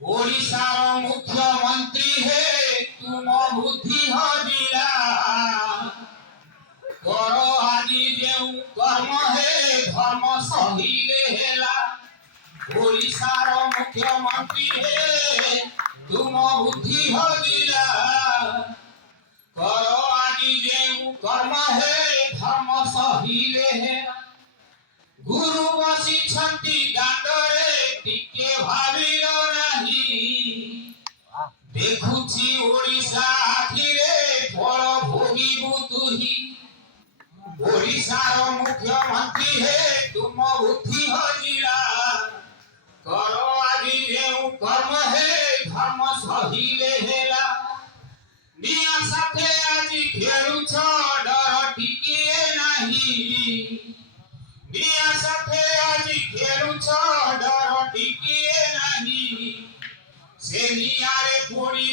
ओडिशार मुख्यमंत्री है तुम बुद्धि हजिरा करो आदि जेउ कर्म है धर्म सहिले हेला। ओडिशार मुख्यमंत्री है तुम बुद्धि हजिरा करो आदि जेउ कर्म है धर्म सहिले हेला। गुरु बसी दांडरे टिके भाविल नहीं देखुची ओडिशा आखिरे फल भोगिबु तुही। ओडिशार मुख्यमंत्री है तुम बुद्धि हजिरा करो आदि जेउ कर्म है धर्म सहिले हेला। निया साथे आजि खेलुछ डर टिके नहीं निया साथे आजि खेलुछ डर टिके नहीं से नियारे पोड़ी